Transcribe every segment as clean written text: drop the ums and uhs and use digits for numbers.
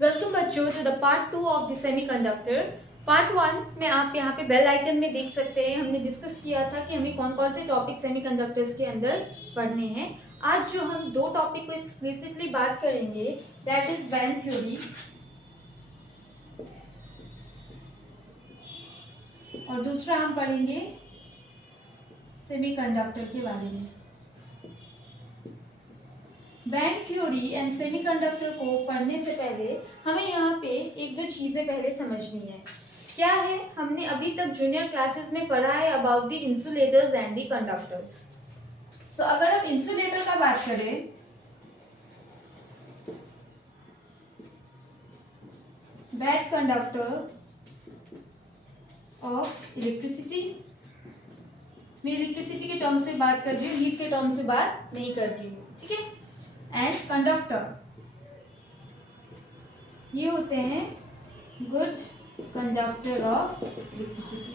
Welcome बच्चों to the part 2 of the semiconductor. Part 1 में आप यहाँ पे बेल आइकन में देख सकते हैं, हमने डिस्कस किया था कि हमें कौन कौन से टॉपिक सेमीकंडक्टर्स के अंदर पढ़ने हैं। आज जो हम दो टॉपिक को एक्सप्लिसिटली बात करेंगे दैट इज बैंड थ्योरी और दूसरा हम पढ़ेंगे सेमीकंडक्टर के बारे में। बैंड थ्योरी एंड सेमीकंडक्टर को पढ़ने से पहले हमें यहाँ पे एक दो चीज़ें पहले समझनी है। क्या है, हमने अभी तक जूनियर क्लासेस में पढ़ा है about the insulators and the conductors. So अगर हम इंसुलेटर का बात करें, बैड कंडक्टर ऑफ इलेक्ट्रिसिटी, मैं इलेक्ट्रिसिटी के टर्म्स में बात कर रही हूँ, हीट के टर्म्स में बात नहीं कर रही हूँ, ठीक है। एंड कंडक्टर ये होते हैं गुड कंडक्टर ऑफ इलेक्ट्रिसिटी,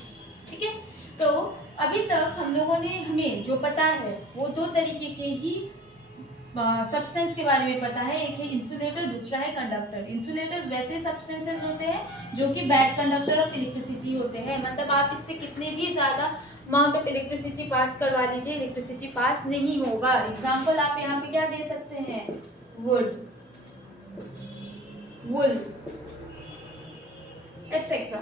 ठीक है। तो अभी तक हम लोगों ने हमें जो पता है वो दो तरीके के ही सब्सटेंस के बारे में पता है, एक है इंसुलेटर, दूसरा है कंडक्टर। इंसुलेटर्स वैसे सब्सटेंसेस होते हैं जो कि बैड कंडक्टर ऑफ इलेक्ट्रिसिटी होते हैं, मतलब आप इससे कितने भी ज़्यादा अमाउंट ऑफ इलेक्ट्रिसिटी पास करवा लीजिए, इलेक्ट्रिसिटी पास नहीं होगा। एग्जाम्पल आप यहाँ पे क्या दे सकते हैं, वुड, वुल एटसेट्रा,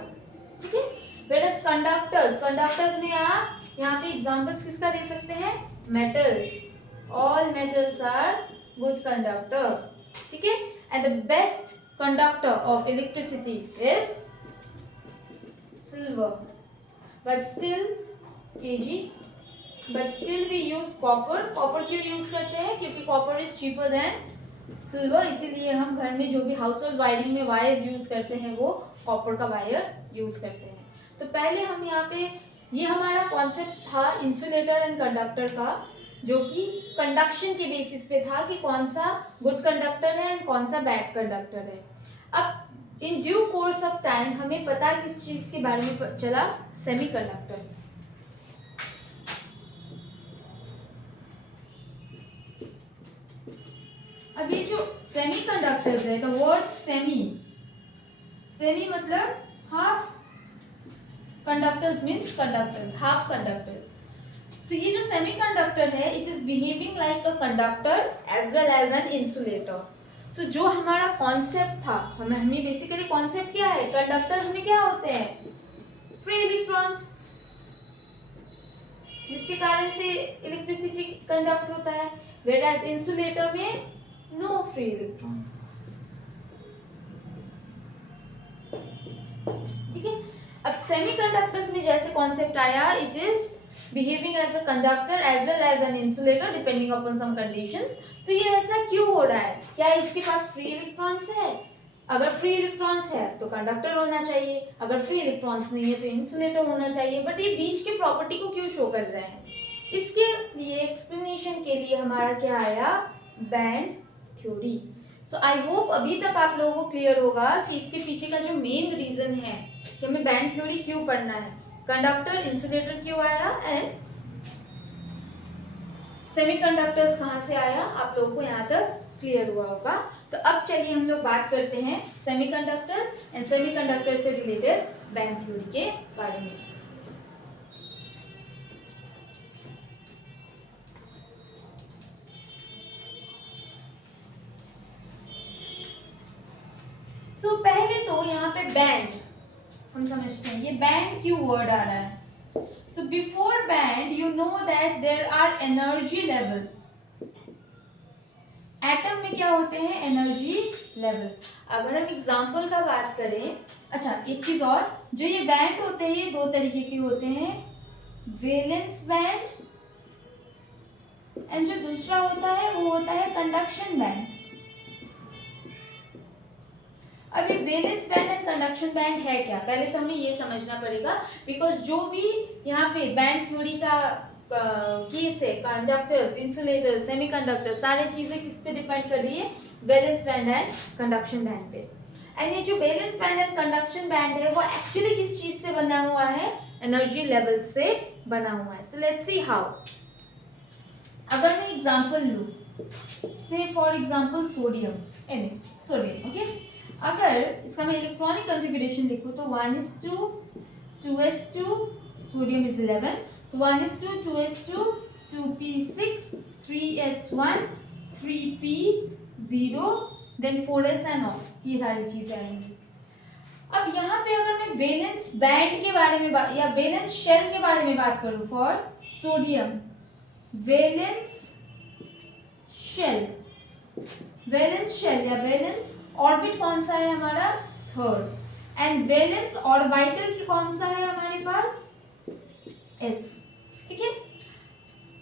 ठीक है। वेरएज कंडक्टर्स में आप यहाँ पे एग्जांपल्स किसका दे सकते हैं, metals, all metals are good conductor, ठीक है। And the best conductor of electricity is silver, but still we use copper. Copper क्यों यूज करते हैं, क्योंकि copper is cheaper than silver, इसीलिए हम घर में जो भी हाउस होल्ड वायरिंग में वायर्स यूज करते हैं वो कॉपर का वायर यूज करते हैं। तो पहले हम यहाँ पे ये हमारा कॉन्सेप्ट था इंसुलेटर एंड कंडक्टर का, जो कि कंडक्शन के बेसिस पे था कि कौन सा गुड कंडक्टर है एंड कौन सा बैड कंडक्टर है। अब in due course of time हमें पता किस चीज के बारे में चला, सेमीकंडक्टर्स। अब ये जो सेमीकंडक्टर्स है, द वर्ड सेमी मतलब half, conductors means conductors, half conductors. So ये जो सेमीकंडक्टर है, it is behaving like a conductor as well as an insulator. So जो हमारा कॉन्सेप्ट था, हमें बेसिकली कॉन्सेप्ट क्या है, कंडक्टर्स में क्या होते हैं, फ्री इलेक्ट्रॉन्स, जिसके कारण से इलेक्ट्रिसिटी कंडक्ट होता है, वेयरएज इंसुलेटर में नो फ्री इलेक्ट्रॉन्स, ठीक है। अब सेमीकंडक्टर्स में जैसे कॉन्सेप्ट आया, it is behaving as a conductor as well as an insulator depending upon some conditions. तो ये ऐसा क्यों हो रहा है, क्या इसके पास फ्री इलेक्ट्रॉन्स है? अगर फ्री इलेक्ट्रॉन्स है तो कंडक्टर होना चाहिए, अगर फ्री इलेक्ट्रॉन्स नहीं है तो इंसुलेटर होना चाहिए, बट ये बीच के प्रॉपर्टी को क्यों शो कर रहे हैं? इसके लिए एक्सप्लेनेशन के लिए हमारा क्या आया, band theory. So I hope अभी तक आप लोगों को क्लियर होगा कि इसके पीछे का जो मेन रीजन है कि हमें बैंड थ्योरी क्यों पढ़ना है, कंडक्टर इंसुलेटर क्यों आया एंड सेमीकंडक्टर्स कहाँ से आया, आप लोगों को यहाँ तक क्लियर हुआ होगा। तो अब चलिए हम लोग बात करते हैं सेमीकंडक्टर्स एंड सेमीकंडक्टर से रिलेटेड बैंड थ्योरी के बारे में। सो पहले तो यहाँ पे बैंड हम समझते हैं, ये बैंड क्यों वर्ड आ रहा है। So before band, you know that there are energy levels. Atom में क्या होते हैं, एनर्जी लेवल। अगर हम एग्जाम्पल का बात करें, अच्छा एक चीज और, जो ये बैंड होते हैं ये दो तरीके के होते हैं, वेलेंस बैंड एंड जो दूसरा होता है वो होता है कंडक्शन बैंड। अब ये valence band and conduction band है क्या, पहले तो हमें ये समझना पड़ेगा, बिकॉज जो भी यहाँ पे बैंड थ्योरी का केस है, कंडक्टर्स, इंसुलेटर्स, सेमीकंडक्टर, सारी चीजें किस पे डिपेंड कर रही है, valence band and conduction band पे। एंड ये जो valence band and conduction band है वो एक्चुअली किस चीज से बना हुआ है, एनर्जी लेवल से बना हुआ है। So let's see how. अगर मैं एग्जांपल लूँ, से for example sodium, sodium, okay. अगर इसका मैं इलेक्ट्रॉनिक कॉन्फ़िगरेशन लिखूँ तो 1:2, 2s2, sodium is 11, so 1:2, 2s2, 2p6, 3s1, 3p0, then 4s ये सारी चीजें आएंगी। अब यहाँ पे अगर मैं वैलेंस बैंड के बारे में बात या वैलेंस शेल के बारे में बात करूं for sodium, valence shell, valence shell या वैलेंस ऑर्बिट कौन सा है हमारा, थर्ड, एंड वैलेंस ऑर्बिटल कौन सा है हमारे पास, एस। ठीक है,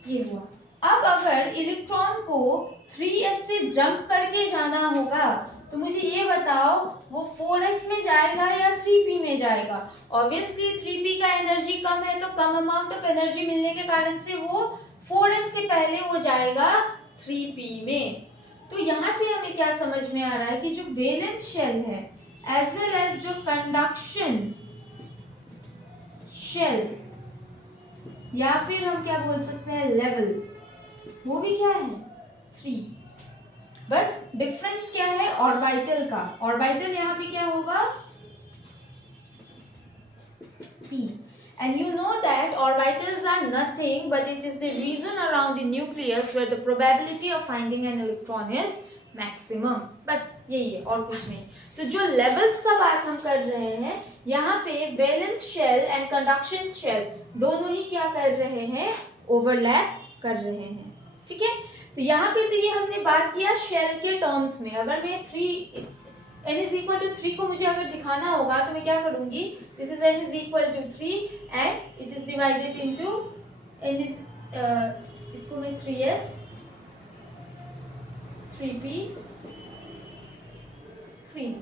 ये हुआ। अब अगर इलेक्ट्रॉन को 3s से जंप करके जाना होगा तो मुझे ये बताओ वो 4s में जाएगा या 3p में जाएगा। ऑब्वियसली 3p का एनर्जी कम है तो कम अमाउंट ऑफ एनर्जी मिलने के कारण से वो 4s के पहले वो जाएगा 3p में। तो यहाँ से हमें क्या समझ में आ रहा है कि जो वैलेंस शेल है एज वेल एज जो कंडक्शन शेल या फिर हम क्या बोल सकते हैं लेवल, वो भी क्या है 3। बस डिफरेंस क्या है ऑर्बिटल का, ऑर्बिटल यहाँ पे क्या होगा p, and you know that orbitals are nothing but it is the region around the nucleus where the probability of finding an electron is maximum। बस यही है और कुछ नहीं। तो जो लेवल्स का बात हम कर रहे हैं यहाँ पे valence shell and conduction shell दोनों ही क्या कर रहे हैं, ओवरलैप कर रहे हैं। ठीक है, तो यहाँ पे तो ये हमने बात किया शेल के टर्म्स में। अगर मैं 3 n इज इक्वल टू 3 को मुझे अगर दिखाना होगा तो मैं क्या करूंगी, this is n is equal to 3 and it is divided into n is इसको मैं 3s 3p 3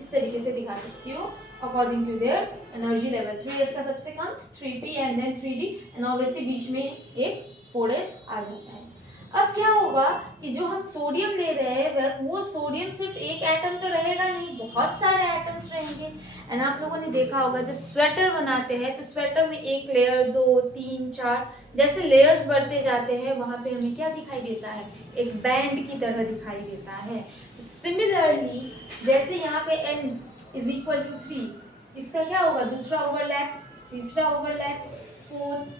इस तरीके से दिखा सकती हूँ according to their energy level. 3s का सबसे कम 3p and then 3d and obviously बीच में एक 4s आ जाता है। अब क्या होगा कि जो हम सोडियम ले रहे हैं वो सोडियम सिर्फ एक एटम तो रहेगा नहीं, बहुत सारे एटम्स रहेंगे। एंड आप लोगों ने देखा होगा जब स्वेटर बनाते हैं तो स्वेटर में एक लेयर, 2, 3, 4 जैसे लेयर्स बढ़ते जाते हैं वहाँ पे हमें क्या दिखाई देता है, एक बैंड की तरह दिखाई देता है। तो सिमिलरली जैसे यहाँ पे n इज इक्वल टू 3, इसका क्या होगा, दूसरा ओवरलैप, तीसरा ओवरलैप, फोर्थ,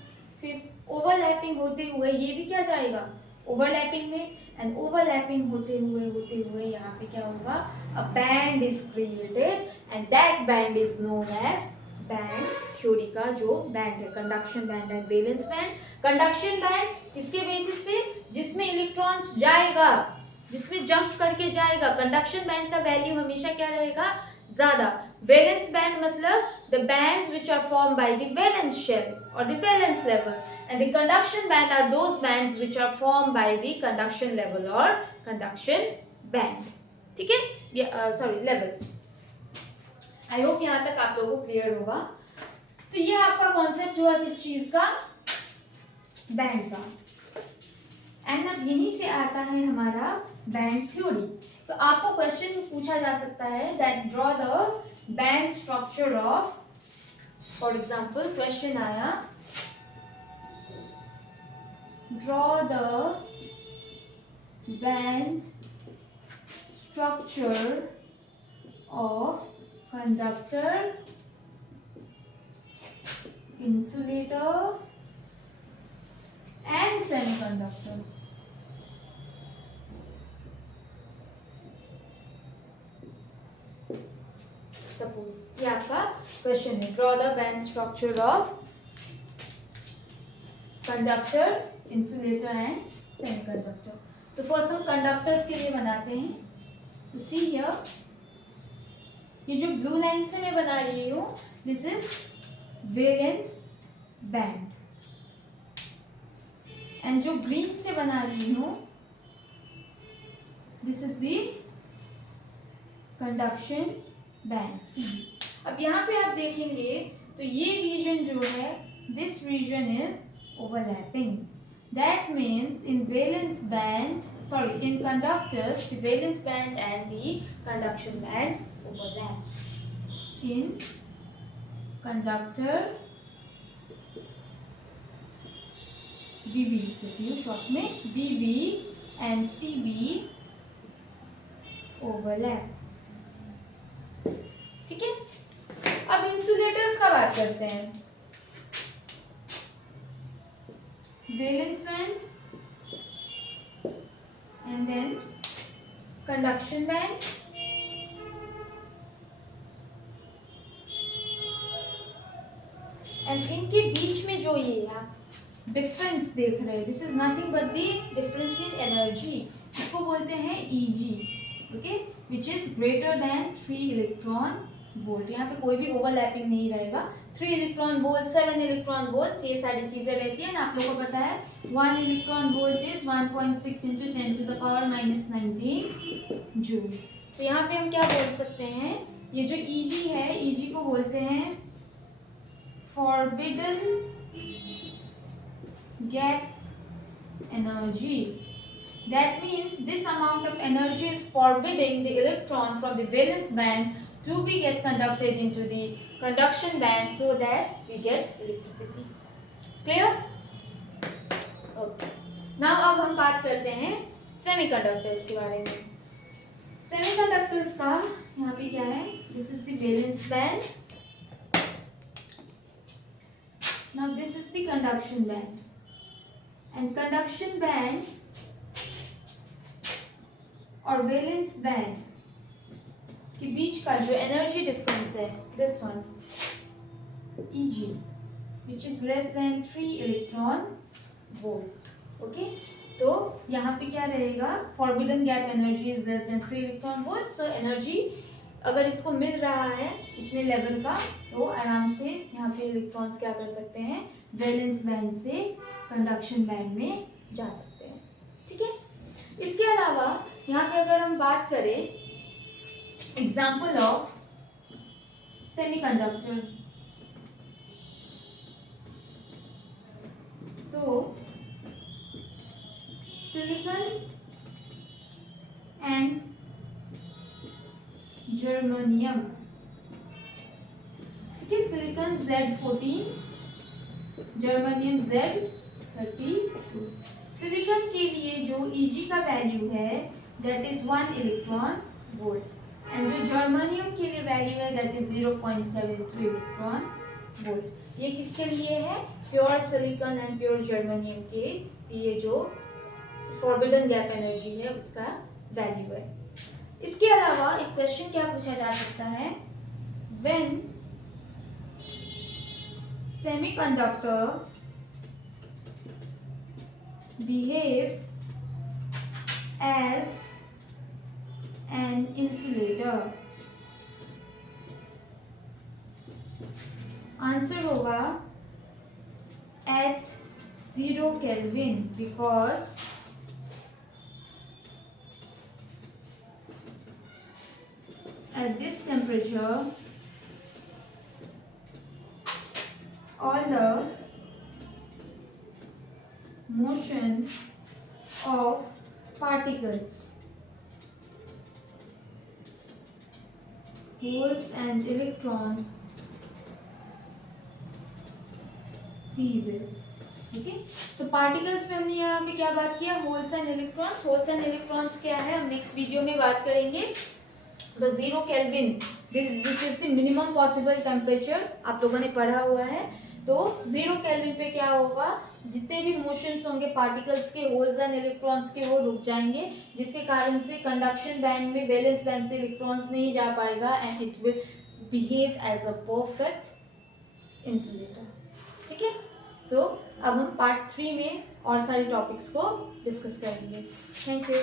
फिफ्थ, ओवरलैपिंग होते हुए ये भी क्या जाएगा ओवरलैपिंग में, एंड ओवरलैपिंग होते हुए यहाँ पे क्या होगा, a band is created and that band is known as band theory का जो बैंड है, conduction band and valence band. Conduction band किसके बेसिस पे, जिसमें इलेक्ट्रॉन्स जाएगा, जिसमें जंप करके जाएगा, कंडक्शन बैंड का वैल्यू हमेशा क्या रहेगा, ज्यादा। वैलेंस बैंड मतलब the bands which are formed by the valence shell और the valence level, and the conduction band are those bands which are formed by the conduction level or conduction band। ठीक है, ये sorry levels. I hope यहाँ तक आप लोगों को clear होगा। तो ये आपका कॉन्सेप्ट हुआ किस चीज का, बैंड का। एंड अब यहीं से आता है हमारा बैंड थ्योरी। तो आपको क्वेश्चन पूछा जा सकता है that draw the band structure of, for example question आया draw the band structure of conductor, insulator and semiconductor। Suppose ये आपका क्वेश्चन है, draw the band structure of conductor, insulator and semiconductor. So first हम conductors के लिए बनाते हैं। सो see here, ये जो ब्लू लाइन से मैं बना रही हूँ this is valence band, and जो ग्रीन से बना रही हूँ this is the conduction band C. अब यहाँ पे आप देखेंगे तो ये रीजन जो है this region is overlapping। That means in valence band, sorry, in conductors, the valence band and the conduction band overlap। In conductor, VB लिख देती हूँ शॉर्ट में, VB and CB overlap। ठीक है, अब इंसुलेटर्स का बात करते हैं। Valence band and then conduction band, and इनके बीच में जो ये आप डिफरेंस देख रहे हैं, this is nothing but the difference in energy, इसको बोलते हैं Eg, okay, which is greater than 3 electron volt. यहाँ पे कोई भी ओवरलैपिंग नहीं रहेगा। 3 इलेक्ट्रॉन वोल्ट, 7 इलेक्ट्रॉन वोल्ट, ये सारी चीजें रहती है ना, आप लोगों को पता है। 1 electron volt is 1.6 into 10⁻⁻⁹ joule. तो यहाँ पे हम क्या बोल सकते हैं, ये जो Eg है, Eg को बोलते हैं forbidden gap energy. That means this amount of energy is forbidding the electron from the valence band to be get conducted into the conduction band so that we get electricity. Clear? Okay. Now अब हम बात करते हैं semiconductors के बारे में। Semiconductors का यहाँ पे क्या है, this is the valence band, now this is the conduction band, and conduction band और वैलेंस बैंड के बीच का जो एनर्जी डिफरेंस है, this one Eg which is less than 3 electron volt, okay. तो यहाँ पे क्या रहेगा, forbidden gap energy is less than 3 electron volt, so energy अगर इसको मिल रहा है इतने लेवल का, तो आराम से यहाँ पे इलेक्ट्रॉन्स क्या कर सकते हैं, वैलेंस बैंड से कंडक्शन बैंड में जा सकते हैं, ठीक है। इसके अलावा यहाँ पे अगर हम बात करें एग्जाम्पल ऑफ सेमीकंडक्टर, तो सिलिकॉन एंड जर्मेनियम, ठीक है, silicon Z14, germanium Z32। Silicon के लिए जो Eg का वैल्यू है that is 1 electron volt, and जो जर्मेनियम के लिए वैल्यू है दैट इज 0.72 इलेक्ट्रॉन वोल्ट। ये किसके लिए है, pure silicon and pure germanium के लिए जो फॉरबिडन गैप एनर्जी है उसका वैल्यू है। इसके अलावा एक क्वेश्चन क्या पूछा जा सकता है, when semiconductor behave as an insulator, answer होगा at 0 Kelvin, because at this temperature all the motion of particles, holes and electrons ceases, ठीक है। सो पार्टिकल्स में हमने यहाँ पे क्या बात किया, holes and electrons. Holes and electrons क्या है हम नेक्स्ट वीडियो में बात करेंगे। The 0 kelvin which is the minimum possible temperature, आप लोगों ने पढ़ा हुआ है। तो 0 केल्विन पे क्या होगा, जितने भी मोशंस होंगे पार्टिकल्स के, होल्स एंड इलेक्ट्रॉन्स के, वो रुक जाएंगे, जिसके कारण से कंडक्शन बैंड में वैलेंस बैंड से इलेक्ट्रॉन्स नहीं जा पाएगा and it will behave as a perfect insulator, ठीक है। सो अब हम पार्ट 3 में और सारे टॉपिक्स को डिस्कस करेंगे। Thank you.